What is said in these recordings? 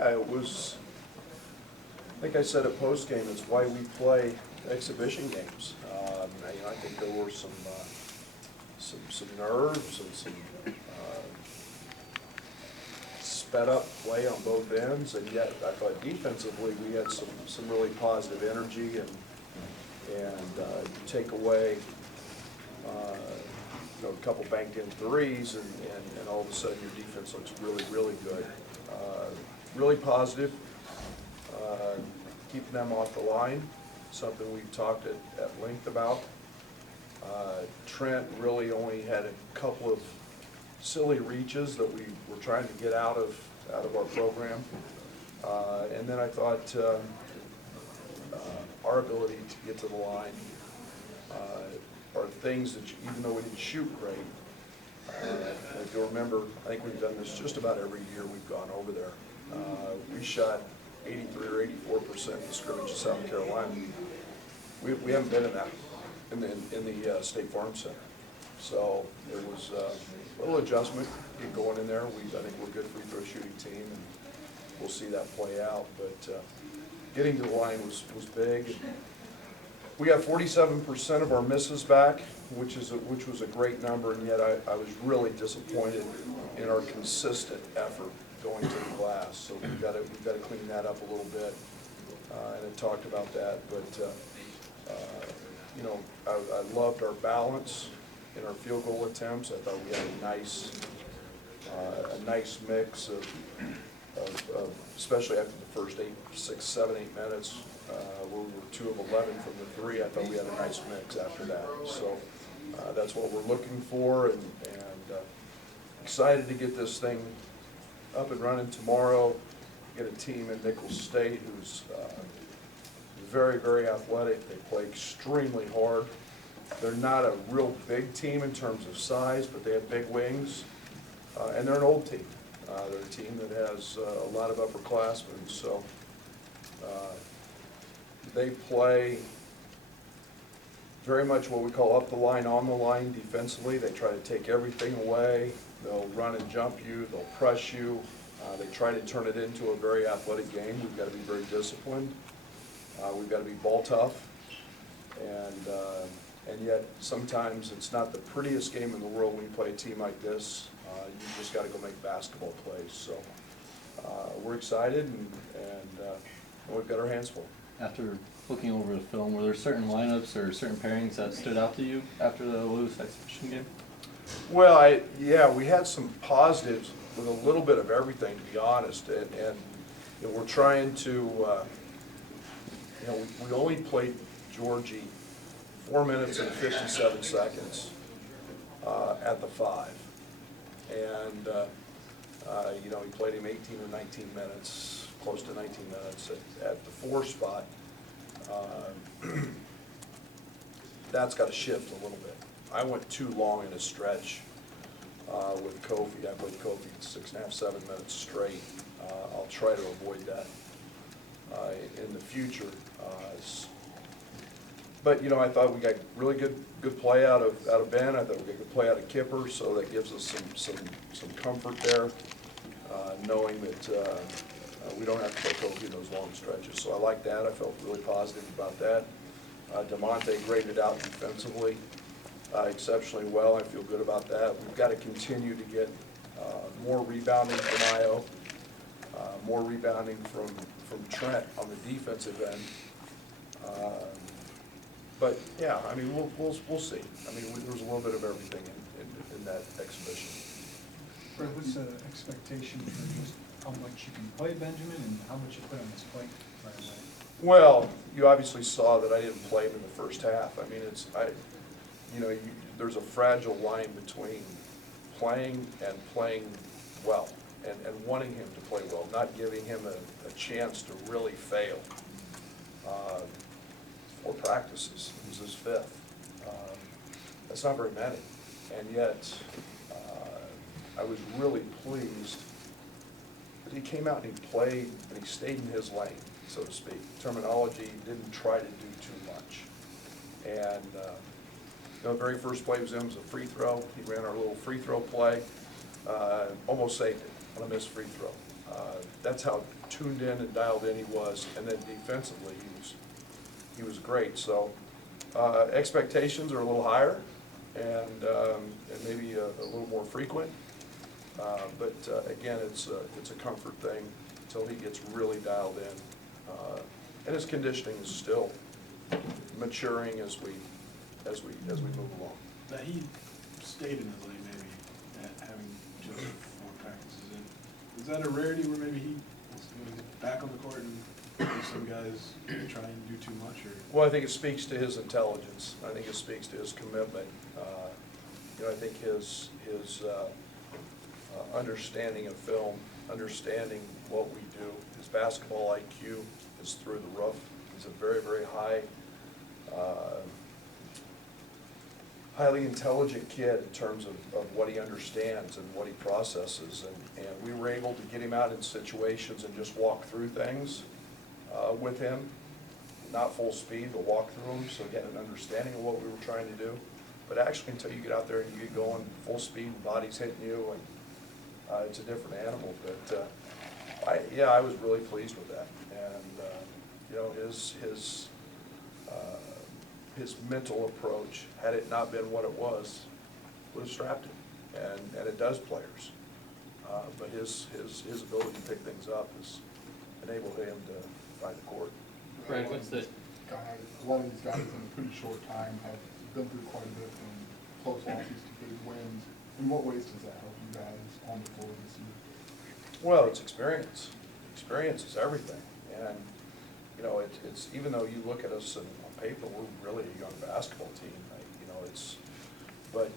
Yeah, it was, I think I said at postgame, it's why we play exhibition games. I think there were some nerves and some sped up play on both ends, and yet I thought defensively we had some really positive energy, and you take away a couple banked in threes, and all of a sudden your defense looks really, really good. Really positive. Keeping them off the line, something we've talked at length about. Trent really only had a couple of silly reaches that we were trying to get out of our program. And then I thought our ability to get to the line are things that, even though we didn't shoot great, if you'll remember, I think we've done this just about every year we've gone over there. We shot 83 or 84% in the scrimmage in South Carolina. We haven't been in that in the State Farm Center. So it was a little adjustment going in there. I think we're a good free throw shooting team, and we'll see that play out. But getting to the line was big. We got 47% of our misses back, which was a great number, and yet I was really disappointed in our consistent effort going to the glass. So we've got to clean that up a little bit, and I talked about that. But I loved our balance in our field goal attempts. I thought we had a nice mix of especially after the first 6, 7, 8 minutes, where we were 2 of 11 from the 3. I thought we had a nice mix after that. So that's what we're looking for, and excited to get this thing up and running tomorrow. Get a team in Nicholls State who's very, very athletic. They play extremely hard. They're not a real big team in terms of size, but they have big wings, and they're an old team. They're a team that has a lot of upperclassmen, so they play very much what we call up the line, on the line defensively. They try to take everything away. They'll run and jump you. They'll press you. They try to turn it into a very athletic game. We've got to be very disciplined. We've got to be ball tough, and yet sometimes it's not the prettiest game in the world when you play a team like this. You just got to go make basketball plays. So we're excited, and we've got our hands full. After looking over the film, were there certain lineups or certain pairings that stood out to you after the loose exhibition game? Well, we had some positives with a little bit of everything, to be honest, and we're trying to, we only played Georgie 4 minutes and 57 seconds at the 5, and we played him 18 or 19 minutes, close to 19 minutes at the 4 spot. That's got to shift a little bit. I went too long in a stretch with Kofi. I played Kofi 6.5, 7 minutes straight. I'll try to avoid that in the future. But I thought we got really good play out of Ben. I thought we got good play out of Kipper, so that gives us some comfort there, knowing that we don't have to play Kofi in those long stretches. So I like that. I felt really positive about that. DeMonte graded out defensively exceptionally well. I feel good about that. We've got to continue to get more rebounding from Io, more rebounding from Trent on the defensive end. But yeah, I mean, we'll see. I mean, there was a little bit of everything in that exhibition. Fred, what's the expectation for just how much you can play Benjamin and how much you put on his plate right away? Well, you obviously saw that I didn't play him in the first half. I mean, there's a fragile line between playing and playing well, and wanting him to play well, not giving him a chance to really fail. 4 practices, it was his 5th. That's not very many, and yet I was really pleased that he came out and he played and he stayed in his lane, so to speak. Terminology, didn't try to do too much. And the very first play was him was a free throw. He ran our little free throw play, almost saved it on a missed free throw. That's how tuned in and dialed in he was, and then defensively he was great. So expectations are a little higher, and maybe a little more frequent. But again, it's a comfort thing until he gets really dialed in, and his conditioning is still maturing as we move along. Now, he stayed in his lane maybe, having just 4 practices in. Is that a rarity where maybe he was going to get back on the court and maybe some guys try and do too much? Or? Well, I think it speaks to his intelligence. I think it speaks to his commitment. I think his understanding of film, understanding what we do, his basketball IQ is through the roof. He's a very, very highly intelligent kid in terms of what he understands and what he processes. And we were able to get him out in situations and just walk through things with him. Not full speed, but walk through them, so get an understanding of what we were trying to do. But actually, until you get out there and you get going full speed, body's hitting you, and it's a different animal. But I was really pleased with that. And his mental approach, had it not been what it was, would have strapped him, and it does players. But his ability to pick things up has enabled him to find the court. Right, what's the A lot of these guys in a pretty short time have been through quite a bit from close losses to big wins. In what ways does that help you guys on the floor this year? Well, it's experience. Experience is everything. And, it's even though you look at us on paper, we're really a young basketball team. But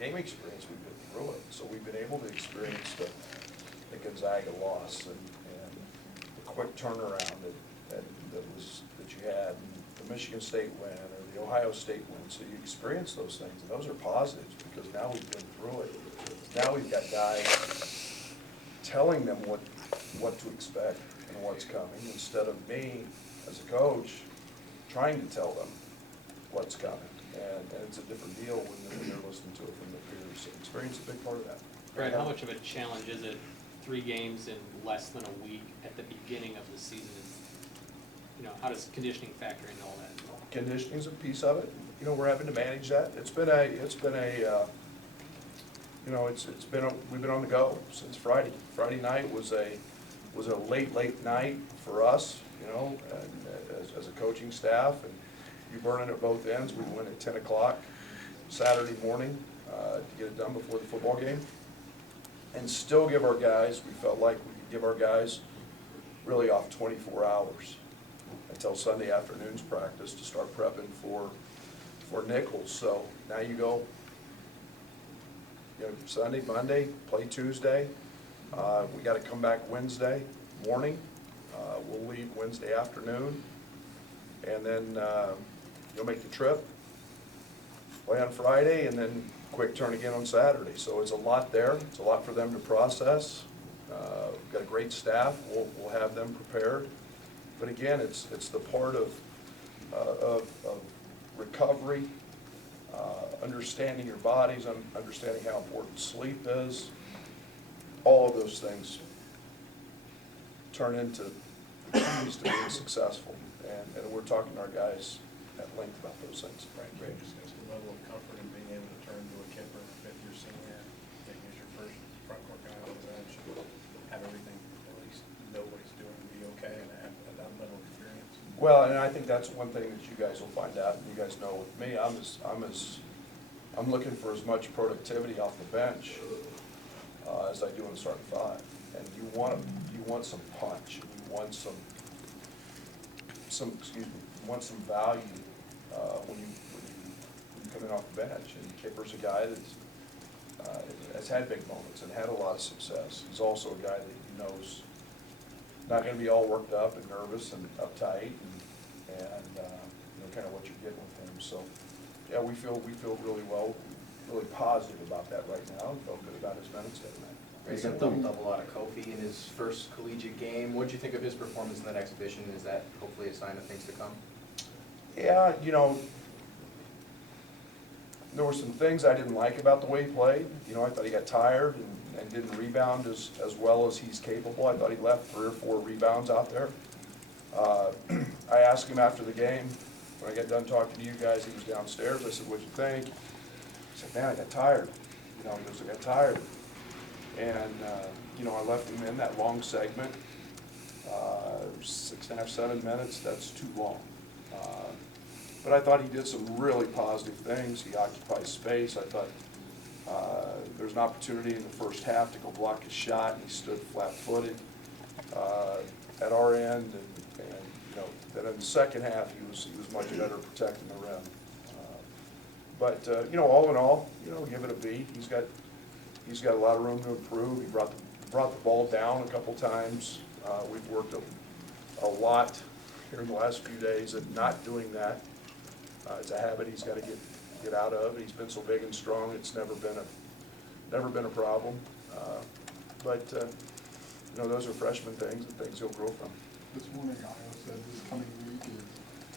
game experience, we've been through it. So we've been able to experience the Gonzaga loss and the quick turnaround that you had, and the Michigan State win or the Ohio State win. So you experience those things, and those are positives because now we've been through it. Now we've got guys telling them what to expect and what's coming, instead of me as a coach trying to tell them what's coming. And it's a different deal when they're listening to it from their peers. So experience is a big part of that. Right, how much of a challenge is it, 3 games in less than a week at the beginning of the season? How does conditioning factor into all that? Conditioning is a piece of it. We're having to manage that. We've been on the go since Friday. Friday night was a late night for us, and as a coaching staff, and you burn it at both ends. We went at 10 o'clock Saturday morning to get it done before the football game, and still give our guys, we felt like we could give our guys really off 24 hours until Sunday afternoon's practice to start prepping for Nicholls. So now you go, Sunday, Monday, play Tuesday. We got to come back Wednesday morning. We'll leave Wednesday afternoon, and then you'll make the trip, play on Friday, and then quick turn again on Saturday. So it's a lot there. It's a lot for them to process. We've got a great staff. We'll have them prepared. But again, it's the part of recovery, understanding your bodies, understanding how important sleep is. All of those things turn into the keys to being successful. And we're talking to our guys at length about those things. Right, great. Discuss the level of comfort in being able to turn to a kipper, fifth year senior, that he's your first front court guy on the bench, have everything, at least know what he's doing, and be okay, and have that level of experience. Well, and I think that's one thing that you guys will find out, and you guys know with me, I'm looking for as much productivity off the bench as I do in the starting 5. And you want some punch, and you want some value when you come in off the bench. And Kipper's a guy that has had big moments and had a lot of success. He's also a guy that you know's not going to be all worked up and nervous and uptight, and kind of what you're getting with him. So yeah, we feel really positive about that right now, and feel good about his minutes that night. He's got the double out of Kofi in his first collegiate game. What did you think of his performance in that exhibition? Is that hopefully a sign of things to come? Yeah, there were some things I didn't like about the way he played. I thought he got tired and and didn't rebound as well as he's capable. I thought he left 3 or 4 rebounds out there. I asked him after the game, when I got done talking to you guys, he was downstairs. I said, "What'd you think?" He said, "Man, I got tired." You know, he goes, "I got tired." And, you know, I left him in that long segment, 6.5, 7 minutes, that's too long. But I thought he did some really positive things. He occupied space. I thought there's an opportunity in the first half to go block his shot, and he stood flat-footed at our end. And you know, then in the second half, he was much better protecting the rim. But you know, all in all, you know, give it a B. He's got a lot of room to improve. He brought the ball down a couple times. We've worked a lot here in the last few days at not doing that. It's a habit he's got to get out of. He's been so big and strong; it's never been a problem. But you know, those are freshman things and things he'll grow from. This morning, Iowa said this coming week is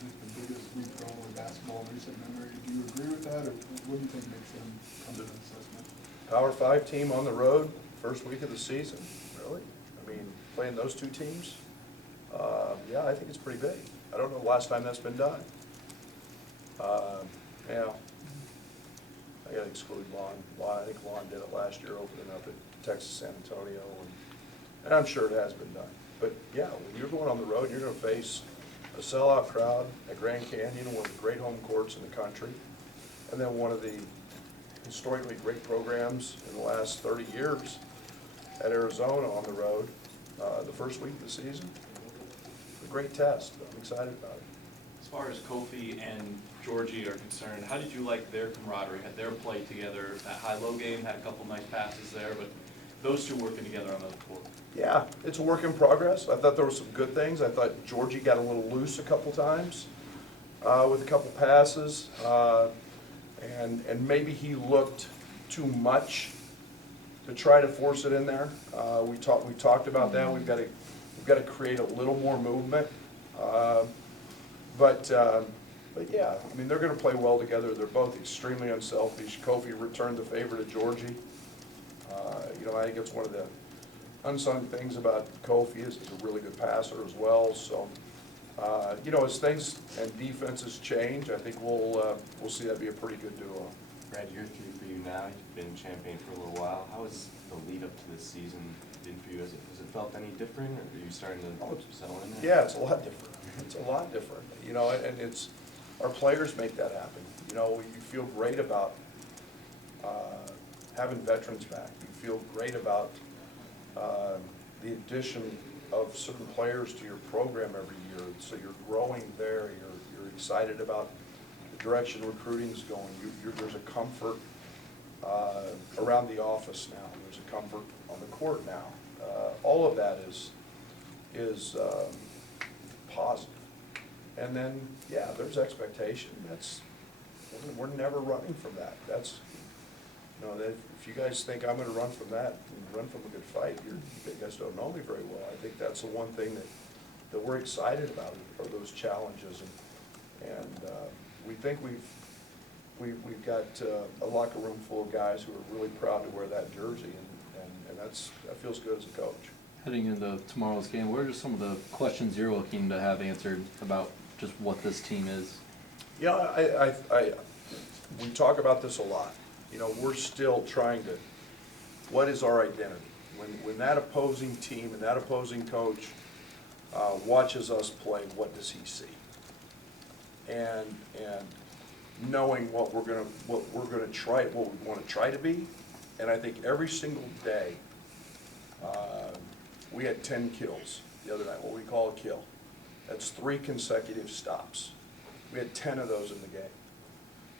the biggest week for all of basketball in recent memory. Do you agree with that, or what do you think makes them come to that assessment? Power 5 team on the road, first week of the season. Really? I mean, playing those 2 teams? Yeah, I think it's pretty big. I don't know the last time that's been done. Yeah. I gotta exclude Lon. I think Lon did it last year, opening up at Texas San Antonio, and I'm sure it has been done. But yeah, when you're going on the road, you're gonna face a sellout crowd at Grand Canyon, one of the great home courts in the country, and then one of the historically great programs in the last 30 years at Arizona on the road, the first week of the season. A great test. I'm excited about it. As far as Kofi and Georgie are concerned, how did you like their camaraderie, had their play together? That high-low game had a couple nice passes there, but those two working together on the court. Yeah, it's a work in progress. I thought there were some good things. I thought Georgie got a little loose a couple times with a couple passes, and maybe he looked too much to try to force it in there. We talked about that. We've got to create a little more movement. But yeah, I mean, they're going to play well together. They're both extremely unselfish. Kofi returned the favor to Georgie. You know, I think it's one of the unsung things about Kofi is he's a really good passer as well. So, you know, as things and defenses change, I think we'll see that be a pretty good duo. Brad, year 3 for you now. You've been champion for a little while. How has the lead up to this season been for you? Has it felt any different, or are you starting to settle in there? Yeah, it's a lot different. It's a lot different. You know, and it's our players make that happen. You know, you feel great about having veterans back. You feel great about the addition of certain players to your program every year. So you're growing there. You're excited about the direction recruiting is going. There's a comfort around the office now. There's a comfort on the court now. All of that is positive. And then, yeah, there's expectation. We're never running from that. That's, you know, that if you guys think I'm going to run from that and run from a good fight, you guys don't know me very well. I think that's the one thing that we're excited about are those challenges, and we think we've got a locker room full of guys who are really proud to wear that jersey, and that feels good as a coach. Heading into tomorrow's game, what are just some of the questions you're looking to have answered about just what this team is? Yeah, we talk about this a lot. You know, we're still trying to, what is our identity? When that opposing team and that opposing coach watches us play, what does he see? And knowing what we want to try to be, and I think every single day, we had 10 kills the other night, what we call a kill. That's 3 consecutive stops. We had 10 of those in the game.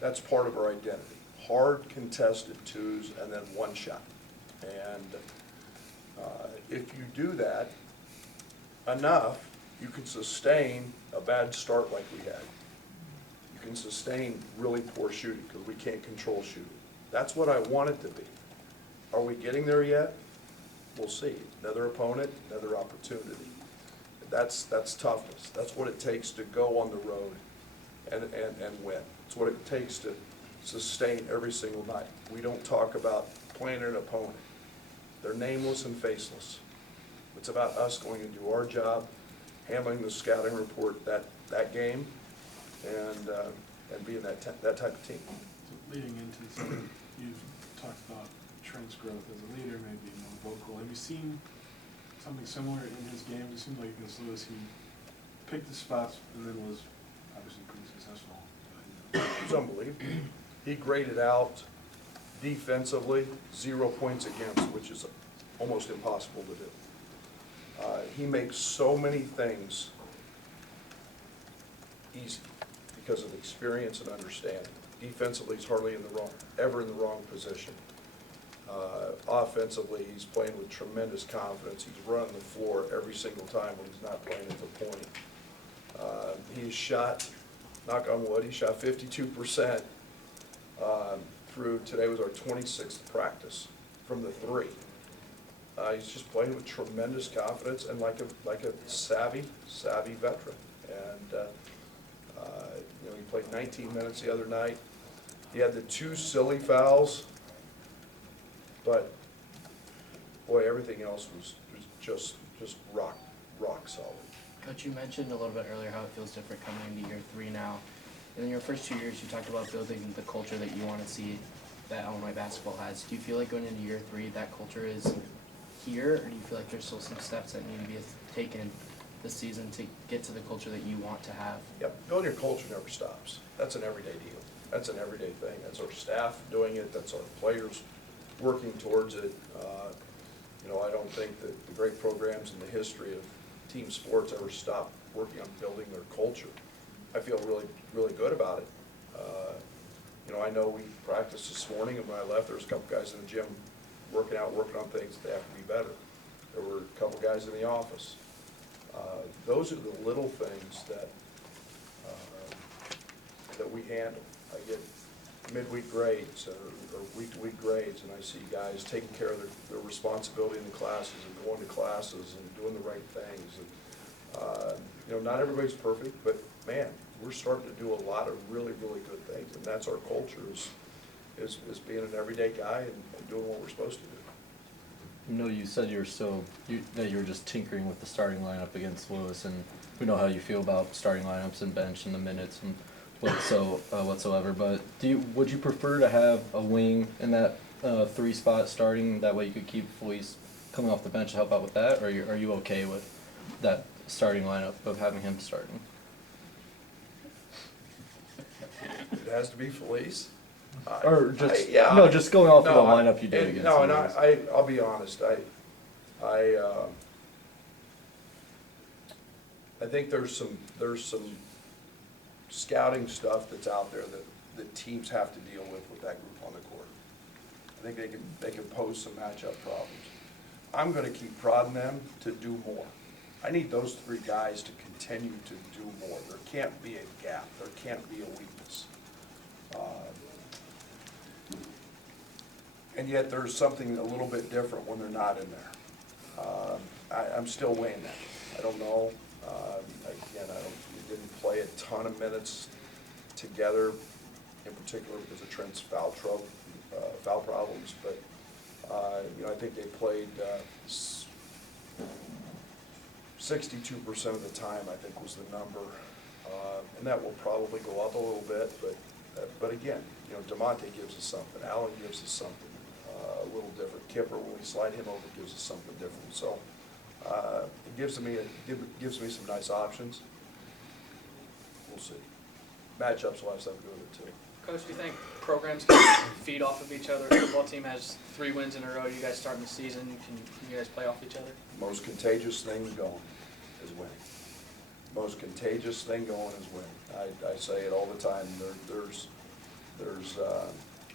That's part of our identity. Hard contested 2s and then 1 shot. And if you do that enough, you can sustain a bad start like we had. You can sustain really poor shooting because we can't control shooting. That's what I want it to be. Are we getting there yet? We'll see. Another opponent, another opportunity. That's toughness. That's what it takes to go on the road and win. It's what it takes to sustain every single night. We don't talk about playing an opponent. They're nameless and faceless. It's about us going to do our job, handling the scouting report that game, and being that type of team. So leading into this, you've talked about Trent's growth as a leader, maybe more vocal. Have you seen something similar in his games? It seemed like against Lewis, he picked the spots and then was obviously pretty successful. It was unbelievable. He graded out defensively 0 points against, which is almost impossible to do. He makes so many things easy because of experience and understanding. Defensively, he's hardly ever in the wrong position. Offensively, he's playing with tremendous confidence. He's running the floor every single time when he's not playing at the point. He's shot, knock on wood, he shot 52% through, today was our 26th practice from the three. He's just playing with tremendous confidence and like a savvy veteran. And you know, he played 19 minutes the other night. He had the 2 silly fouls, but boy, everything else was just rock solid. Coach, you mentioned a little bit earlier how it feels different coming into year 3 now. In your first 2 years, you talked about building the culture that you want to see that Illinois basketball has. Do you feel like going into year 3, that culture is here, or do you feel like there's still some steps that need to be taken this season to get to the culture that you want to have? Yep, building your culture never stops. That's an everyday deal. That's an everyday thing. That's our staff doing it. That's our players working towards it. You know, I don't think that the great programs in the history of team sports ever stop working on building their culture. I feel really good about it. You know, I know we practiced this morning, and when I left, there was a couple guys in the gym working on things that they have to be better. There were a couple guys in the office. Those are the little things that we handle. I get midweek grades or week-to-week grades, and I see guys taking care of their responsibility in the classes and going to classes and doing the right things. And, you know, not everybody's perfect, but man, we're starting to do a lot of really good things, and that's our culture is being an everyday guy and doing what we're supposed to do. You know, you said that you were just tinkering with the starting lineup against Lewis, and we know how you feel about starting lineups and bench and the minutes and whatsoever. But would you prefer to have a wing in that 3 spot starting? That way you could keep Felice coming off the bench to help out with that, or are you okay with that starting lineup of having him starting? It has to be Felice. Or just just going off of the lineup you did against. No, and I'll be honest. I think there's some scouting stuff that's out there that teams have to deal with that group on the court. I think they can pose some matchup problems. I'm going to keep prodding them to do more. I need those 3 guys to continue to do more. There can't be a gap. There can't be a weakness. And yet there's something a little bit different when they're not in there. I'm still weighing that. I don't know. Again, we didn't play a ton of minutes together, in particular because of Trent's foul problems. But you know, I think they played 62% of the time, I think was the number, and that will probably go up a little bit. But again, you know, DeMonte gives us something. Allen gives us something a little different. Kipper, when we slide him over, gives us something different. So it gives me some nice options. We'll see. Matchups will have something to do with it too. Coach, do you think programs can feed off of each other? The football team has 3 wins in a row. You guys starting the season. Can you guys play off each other? Most contagious thing going is winning. Most contagious thing going is winning. I say it all the time.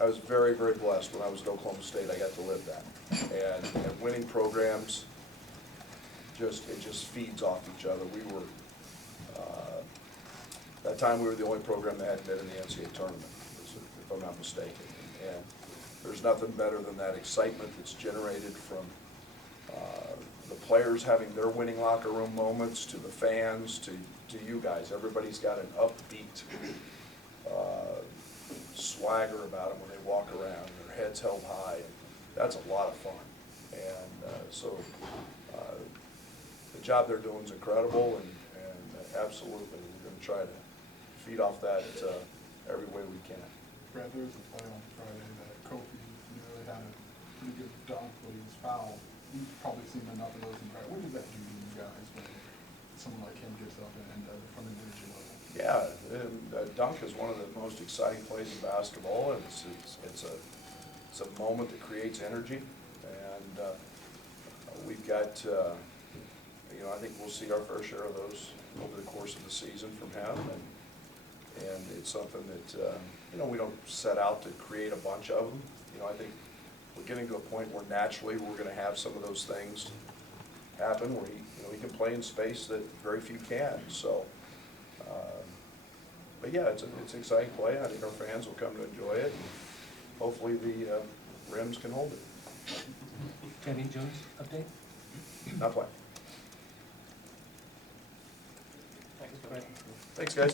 I was very blessed when I was at Oklahoma State. I got to live that. And winning programs, it just feeds off each other. We were, that time we were the only program that hadn't been in the NCAA tournament, if I'm not mistaken. And there's nothing better than that excitement that's generated from the players having their winning locker room moments, to the fans, to you guys. Everybody's got an upbeat swagger about them when they walk around, their heads held high. And that's a lot of fun. And so the job they're doing is incredible, and absolutely, we're going to try to feed off that every way we can. Brad, there was a play on Friday that Kofi really had a pretty good dunk, but he was fouled. You've probably seen enough of those in practice. What does that do to you guys when someone like him gets up and does it from an energy level? Yeah, and dunk is one of the most exciting plays in basketball, and it's a moment that creates energy, and we've got, I think we'll see our fair share of those over the course of the season from him, and it's something that, we don't set out to create a bunch of them. I think we're getting to a point where naturally we're gonna have some of those things happen, where he can play in space that very few can, so. But yeah, it's an exciting play. I think our fans will come to enjoy it, and hopefully the rims can hold it. Kenny Jones, update? Not playing. Thanks, Brad. Thanks, guys.